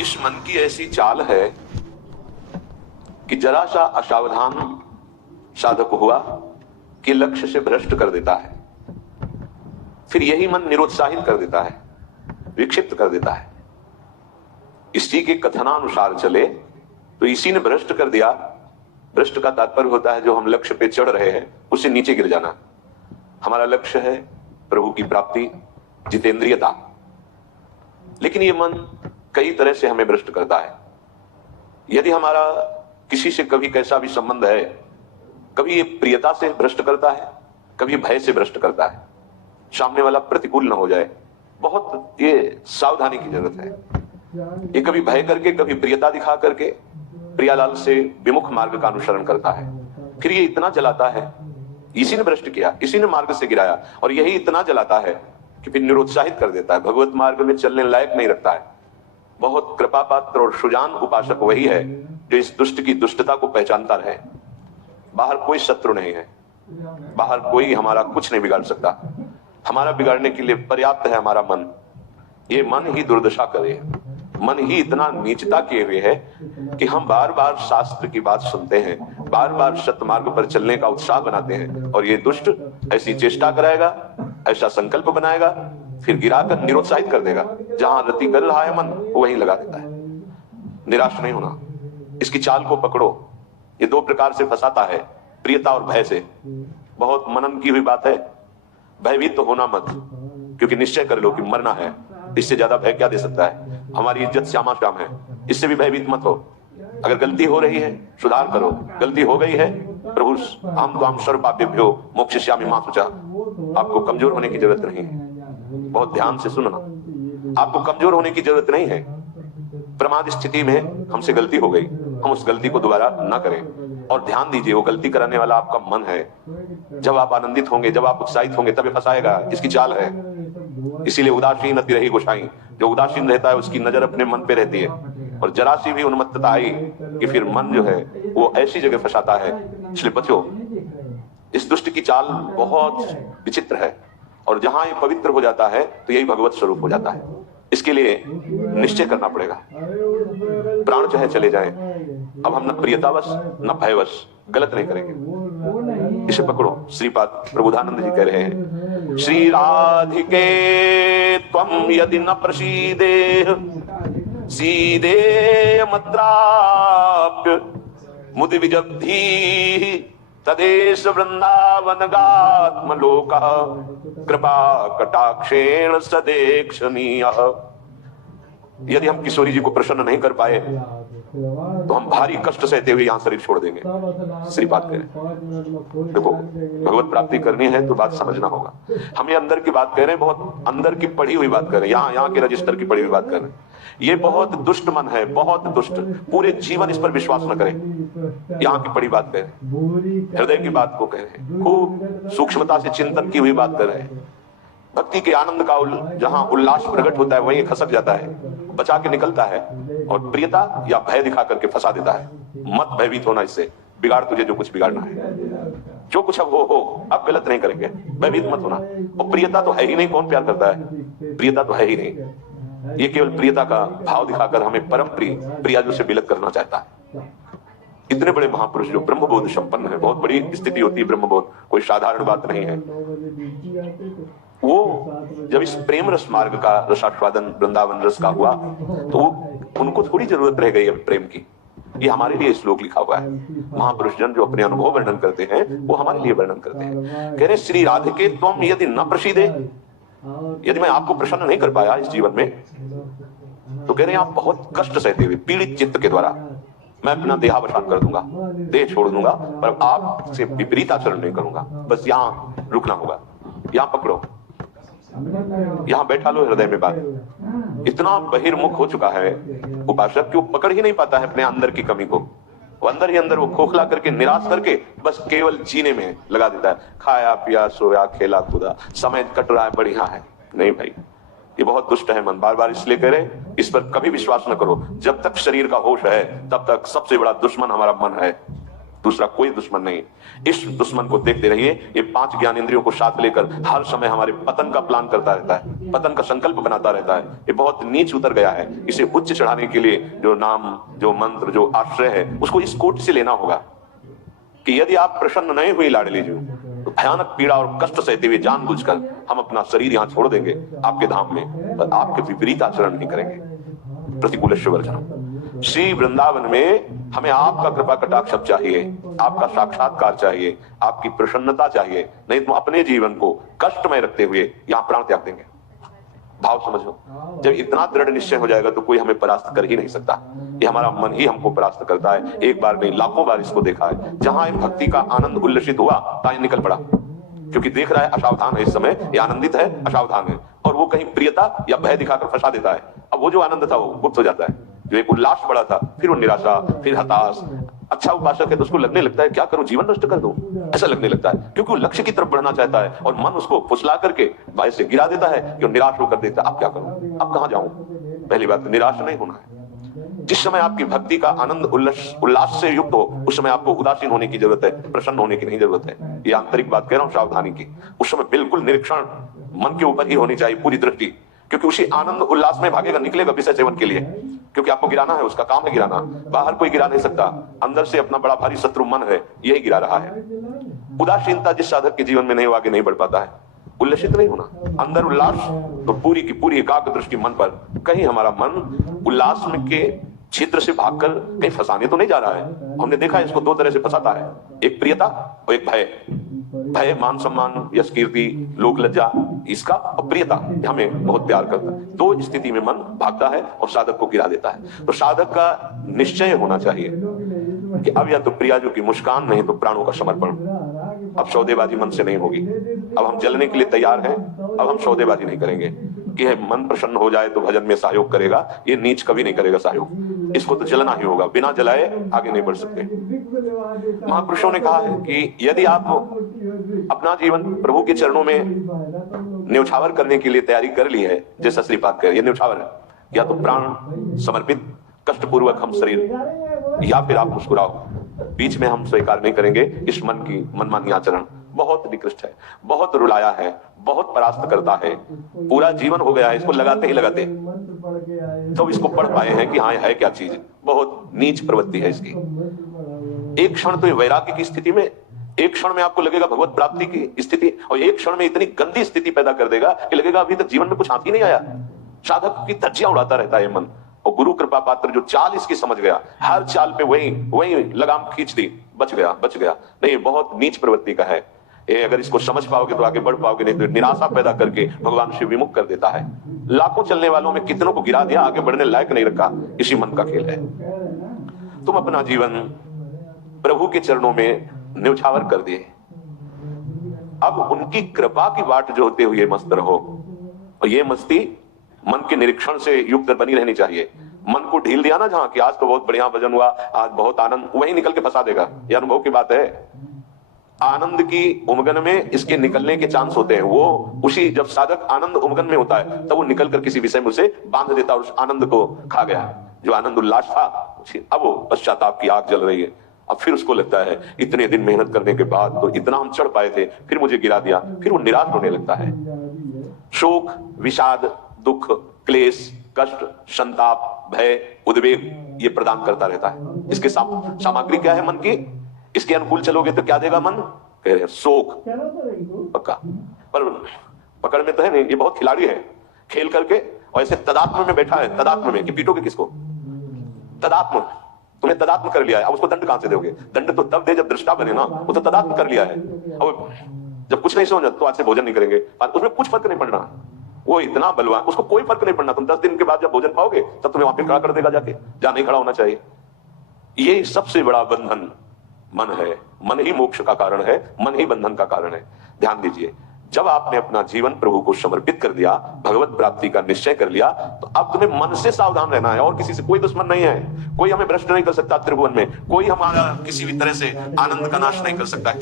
इस मन की ऐसी चाल है कि जरा सा असावधान साधक हुआ कि लक्ष्य से भ्रष्ट कर देता है, फिर यही मन निरुत्साहित कर देता है, विक्षिप्त कर देता है। इसी के कथनानुसार चले तो इसी ने भ्रष्ट कर दिया। भ्रष्ट का तात्पर्य होता है जो हम लक्ष्य पे चढ़ रहे हैं उससे नीचे गिर जाना। हमारा लक्ष्य है प्रभु की प्राप्ति, जितेंद्रियता, लेकिन ये मन कई तरह से हमें भ्रष्ट करता है। यदि हमारा किसी से कभी कैसा भी संबंध है, कभी ये प्रियता से भ्रष्ट करता है, कभी भय से भ्रष्ट करता है, सामने वाला प्रतिकूल न हो जाए, बहुत ये सावधानी की जरूरत है। ये कभी भय करके कभी प्रियता दिखा करके प्रियालाल से विमुख मार्ग का अनुसरण करता है, फिर ये इतना जलाता है, इसी ने भ्रष्ट किया, इसी ने मार्ग से गिराया, और यही इतना जलाता है कि फिर निरुत्साहित कर देता है, भगवत मार्ग में चलने लायक नहीं रखता है। बहुत कृपा पात्र और सुजान उपासक वही है जो इस दुष्ट की दुष्टता को पहचानता रहे। बाहर कोई शत्रु नहीं है, बाहर कोई हमारा कुछ नहीं बिगाड़ सकता। हमारा बिगाड़ने के लिए पर्याप्त है हमारा मन। ये मन ही दुर्दशा करे, मन ही इतना नीचता किए हुए है कि हम बार बार शास्त्र की बात सुनते हैं, बार बार सत्य मार्ग पर चलने का उत्साह बनाते हैं, और ये दुष्ट ऐसी चेष्टा कराएगा, ऐसा संकल्प बनाएगा, फिर गिराकर निरुत्साहित कर देगा। जहां रति कर रहा है मन वो वहीं लगा देता है। निराश नहीं होना, इसकी चाल को पकड़ो। ये दो प्रकार से फंसाता है, प्रियता और भय से। बहुत मनन की हुई बात है। भयभीत तो होना मत, क्योंकि निश्चय कर लो कि मरना है, इससे ज्यादा भय क्या दे सकता है। हमारी इज्जत श्यामा श्याम है, इससे भी भयभीत मत हो। अगर गलती हो रही है सुधार करो, गलती हो गई है प्रभु हम तो हम सर्व पापेभ्यो मोक्षयिष्यामि मा शुचा। आपको कमजोर होने की जरूरत नहीं है। बहुत ध्यान से सुनना, आपको कमजोर होने की जरूरत नहीं है। प्रमाद स्थिति में हमसे गलती हो गई, हम उस गलती को दोबारा ना करें। और ध्यान दीजिए, वो गलती कराने वाला आपका मन है। जब आप आनंदित होंगे, जब आप उत्साहित होंगे, तब ये फंसाएगा। इसकी चाल है। इसीलिए उदासीन अति रही गोसाई, जो उदासीन रहता है उसकी नजर अपने मन पे रहती है, और जरा सी भी उन्मत्तता आई कि फिर मन जो है वो ऐसी जगह फंसाता है। इसलिए बचो, इस दुष्ट की चाल बहुत विचित्र है, और जहां ये पवित्र हो जाता है तो यही भगवत स्वरूप हो जाता है। इसके लिए निश्चय करना पड़ेगा, प्राण चाहे चले जाएं, अब हम न प्रियतावश न भयवश गलत नहीं करेंगे। इसे पकड़ो। श्रीपाद प्रबोधानंद जी कह रहे हैं, श्री राधिके त्वं यदि न प्रसीदे सीदे मद्राप्य मुदि विजब्धि तदेश वृंदावन गात्मलोकः कृपा कटाक्षेण सदेक्षणीय। यदि हम किशोरी जी को प्रसन्न नहीं कर पाए तो हम भारी कष्ट सहते हुए यहाँ शरीर छोड़ देंगे। श्रीपाद कह रहे, देखो भगवत प्राप्ति करनी है तो बात समझना होगा। हम ये अंदर की बात कह रहे हैं, बहुत अंदर की पढ़ी हुई बात कर रहे हैं, यहाँ के रजिस्टर की पढ़ी हुई बात कर रहे हैं। ये बहुत दुष्ट मन है, बहुत दुष्ट। पूरे जीवन इस पर विश्वास न करें। यहाँ की पढ़ी बात कह रहे हैं, हृदय की बात को कह रहे हैं, खूब सूक्ष्मता से चिंतन की हुई बात कर रहे हैं। भक्ति के आनंद का जहां उल्लास प्रकट होता है वहीं खसक जाता है, बचा के निकलता है, और प्रियता या भय दिखा करके फंसा देता है। मत भयभीत होना, इससे बिगाड़ तुझे जो कुछ बिगाड़ना है। जो कुछ अब हो, अब गलत नहीं करेंगे, भयभीत मत होना। और प्रियता तो है ही नहीं, कौन प्यार करता है? प्रियता तो है ही नहीं। ये केवल प्रियता का भाव दिखाकर हमें परम प्रिया से विलग करना चाहता है। इतने बड़े महापुरुष जो ब्रह्मबोध संपन्न है, बहुत बड़ी स्थिति होती है ब्रह्मबोध, कोई साधारण बात नहीं है। वो जब इस प्रेम रस मार्ग का रसास्वादन वृंदावन रस का हुआ तो उनको थोड़ी जरूरत रह गई अब प्रेम की। ये हमारे लिए श्लोक लिखा हुआ है। महापुरुष जन जो अपने अनुभव वर्णन करते हैं वो हमारे लिए वर्णन करते हैं। कह रहे श्री राधिके त्वं यदि न प्रसीदे, यदि मैं आपको प्रसन्न नहीं कर पाया इस जीवन में, तो कह रहे हैं आप बहुत कष्ट सहते हुए पीड़ित चित्त के द्वारा मैं अपना देहावसान कर दूंगा, देह छोड़ दूंगा, पर आपसे विपरीत आचरण नहीं करूंगा। बस यहाँ रुकना होगा, यहाँ पकड़ो, यहाँ बैठा लो हृदय में बात। इतना बहिर्मुख हो चुका है उपासक कि वो पकड़ ही नहीं पाता है अपने अंदर की कमी को। वो अंदर ही अंदर वो खोखला करके, निराश करके बस केवल जीने में लगा देता है। खाया पिया सोया खेला कूदा, समय कट रहा है, बढ़िया है। नहीं भाई, ये बहुत दुष्ट है मन। बार बार इसलिए कह रहे इस पर कभी विश्वास न करो। जब तक शरीर का होश है तब तक सबसे बड़ा दुश्मन हमारा मन है। दूसरा कोई दुश्मन नहीं। इस दुश्मन को देखते रहिए, ये 5 ज्ञानेंद्रियों को साथ लेकर हर समय हमारे पतन का प्लान करता रहता है, पतन का संकल्प बनाता रहता है। ये बहुत नीच उतर गया है। इसे उच्च चढ़ाने के लिए जो नाम, जो मंत्र, जो आश्रय है, उसको इस कोट से लेना होगा कि यदि आप प्रसन्न नहीं हुई लाडली जी, तो भयानक पीड़ा और कष्ट सहते हुए जानबूझकर हम अपना शरीर यहां छोड़ देंगे आपके धाम में, पर आपके विपरीत आचरण नहीं करेंगे। प्रतिकूल वर्जन। श्री वृंदावन में हमें आपका कृपा कटाक्ष चाहिए, आपका साक्षात्कार चाहिए, आपकी प्रसन्नता चाहिए, नहीं तो अपने जीवन को कष्टमय रखते हुए यहां प्राण त्याग देंगे। भाव समझो, जब इतना दृढ़ निश्चय हो जाएगा तो कोई हमें परास्त कर ही नहीं सकता। ये हमारा मन ही हमको परास्त करता है। एक बार नहीं, लाखों बार इसको देखा है। जहां भक्ति का आनंद उल्लसित हुआ, ताई निकल पड़ा, क्योंकि देख रहा है असावधान है, इस समय ये आनंदित है, असावधान है, और वो कहीं प्रियता या भय दिखाकर फंसा देता है। अब वो जो आनंद था वो गुप्त हो जाता है। जो एक उल्लास बड़ा था, फिर वो निराशा, फिर हताश। अच्छा उपासक है तो उसको लगने लगता है क्या करूं, जीवन नष्ट कर दूं, ऐसा लगने लगता है, क्योंकि वो लक्ष्य की तरफ बढ़ना चाहता है और मन उसको फुसला करके बाहर से गिरा देता है कि वो निराश होकर देता है। अब क्या करूं, अब कहां जाऊं? पहली बात, निराश नहीं होना है। जिस समय आपकी भक्ति का आनंद उल्लास से युक्त हो, उस समय आपको उदासीन होने की जरूरत है, प्रसन्न होने की नहीं जरूरत है। ये आंतरिक बात कह रहा हूं, सावधानी की। उस समय बिल्कुल निरीक्षण मन के ऊपर ही होनी चाहिए, पूरी दृष्टि, क्योंकि उसी आनंद उल्लास में भागेगा, निकलेगा विषय सेवन के लिए, क्योंकि आपको गिराना है, उसका काम है गिराना। बाहर कोई गिरा नहीं सकता, अंदर से अपना बड़ा भारी शत्रु मन है, यही गिरा रहा है। उदासीनता जिस साधक के जीवन में नहीं, वो आगे नहीं बढ़ पाता है। उल्लसित नहीं होना, अंदर उल्लास, तो पूरी की पूरी एकाग्र दृष्टि मन पर। कहीं हमारा मन उल्लास में के क्षेत्र से भागकर कहीं फंसाने तो नहीं जा रहा है। हमने देखा है इसको 2 तरह से फंसाता है, एक प्रियता और एक भय। भय मान सम्मान, यश कीर्ति, लोक लज्जा, इसका, और प्रियता हमें बहुत प्यार करता है। 2 स्थिति में मन भागता है और साधक को गिरा देता है। तो साधक का निश्चय होना चाहिए कि अब या तो प्रियाजू की मुस्कान, नहीं तो प्राणों का समर्पण। अब सौदेबाजी मन से नहीं होगी। अब हम जलने के लिए तैयार हैं, अब हम सौदेबाजी नहीं करेंगे कि मन प्रसन्न हो जाए तो भजन में सहयोग करेगा। ये नीच कभी नहीं करेगा सहयोग, इसको तो जलना ही होगा, बिना जलाए आगे नहीं बढ़ सकते। महापुरुषों ने कहा है कि यदि आप अपना जीवन प्रभु के चरणों में न्यौछावर करने के लिए तैयारी कर ली है, जैसा श्रीपाद कह, ये न्यौछावर है, या तो प्राण समर्पित कष्टपूर्वक हम शरीर, या फिर आप मुस्कुराओ, बीच में हम स्वीकार नहीं करेंगे इस मन की मनमानी आचरण। बहुत निकृष्ट है, बहुत रुलाया है, बहुत परास्त करता है, पूरा जीवन हो गया है इसको लगाते ही लगाते, तो इसको पढ़ पाए हैं कि हाँ है क्या चीज। बहुत नीच प्रवृत्ति है इसकी। एक क्षण तो वैराग्य की स्थिति में, एक क्षण में आपको लगेगा भगवत प्राप्ति की स्थिति, और एक क्षण में इतनी गंदी स्थिति पैदा कर देगा कि लगेगा अभी तक जीवन में कुछ हाथ ही नहीं आया। साधक की धज्जियां उड़ाता रहता है मन। और गुरु कृपा पात्र जो चाल इसकी समझ गया, हर चाल पे वही लगाम खींच दी, बच गया। नहीं, बहुत नीच प्रवृत्ति का है ये। अगर इसको समझ पाओगे तो आगे बढ़ पाओगे, नहीं तो निराशा पैदा करके भगवान से विमुख कर देता है। लाखों चलने वालों में कितनों को गिरा दिया, आगे बढ़ने लायक नहीं रखा। इसी मन का खेल है। तुम अपना जीवन प्रभु के चरणों में न्यौछावर कर दिए, अब उनकी कृपा की बाट जोहते हुए मस्त रहो। और ये मस्ती मन के निरीक्षण से युक्त बनी रहनी चाहिए। मन को ढील दिया ना जहां कि आज तो बहुत बढ़िया भजन हुआ, आज बहुत आनंद, वहीं निकल के फंसा देगा। यह अनुभव की बात है। आनंद की उमगन में इसके निकलने के चांस होते हैं। वो उसी, जब साधक आनंद उमगन में होता है तब वो निकल कर किसी विषय में उसे बांध देता और उस आनंद को खा गया। जो आनंद उल्लास था, अब वो पश्चाताप की आग जल रही है। अब फिर उसको लगता है इतने दिन मेहनत करने के बाद तो इतना हम चढ़ पाए थे, फिर मुझे गिरा दिया। फिर वो निराश होने लगता है। शोक, विषाद, दुख, क्लेश, कष्ट, संताप, भय, उद्वेग ये प्रदान करता रहता है। इसके सामग्री क्या है मन की? इसके अनुकूल चलोगे तो क्या देगा मन? कह रहे शोक पक्का, पर पकड़ में तो है नहीं। ये बहुत खिलाड़ी है, खेल करके और ऐसे तदात्म में बैठा है। तदात्म में कि पीटोगे किसको? तदात्म, तुमने तदात्म कर लिया है। अब उसको दंड कहां से दोगे? दंड तो तब दे जब दृष्टा बने ना। वो तो तदात्म कर लिया है। अब जब कुछ नहीं समझ तो आज से भोजन नहीं करेंगे, उसमें कुछ फर्क नहीं पड़ना। वो इतना बलवान, उसको कोई फर्क नहीं पड़ना। तुम 10 दिन के बाद जब भोजन पाओगे तब तुम्हें वहां पे खड़ा कर देगा, जाके जहां नहीं खड़ा होना चाहिए। ये सबसे बड़ा बंधन मन है। मन ही मोक्ष का कारण है, मन ही बंधन का कारण है। ध्यान दीजिए, जब आपने अपना जीवन प्रभु को समर्पित कर दिया, भगवत प्राप्ति का निश्चय कर लिया, तो अब तुम्हें मन से सावधान रहना है। और किसी से कोई दुश्मन नहीं है। कोई हमें भ्रष्ट नहीं कर सकता त्रिभुवन में। कोई हमारा किसी भी तरह से आनंद का नाश नहीं कर सकता।